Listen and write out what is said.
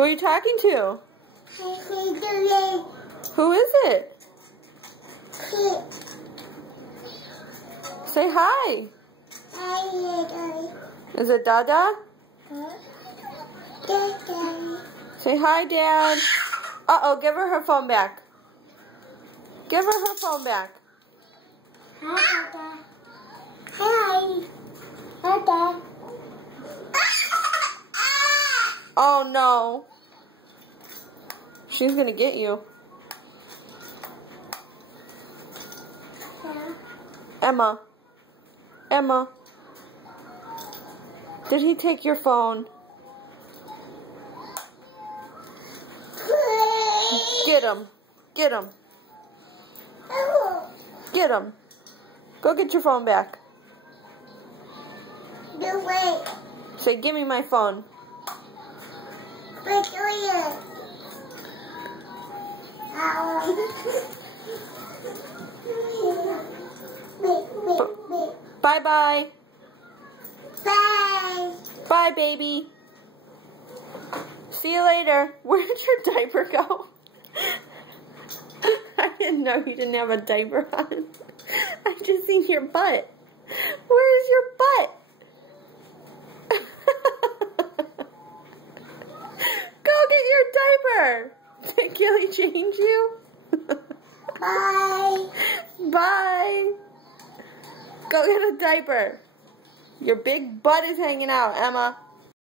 Who are you talking to? Who is it? Say hi. Is it Dada? Say hi, Dad. Uh-oh, give her phone back. Give her phone back. Hi, Dada. Hi. Hi, Dad. Oh, no. She's gonna get you. Yeah. Emma. Emma. Did he take your phone? Get him. Get him. Get him. Go get your phone back. No way. Say, give me my phone. Victoria. Bye-bye. Bye. Bye, baby. See you later. Where did your diaper go? I didn't know you didn't have a diaper on. I just seen your butt. Where is your butt? Go get your diaper. Did Gilly change you? Bye. Bye. Go get a diaper. Your big butt is hanging out, Emma.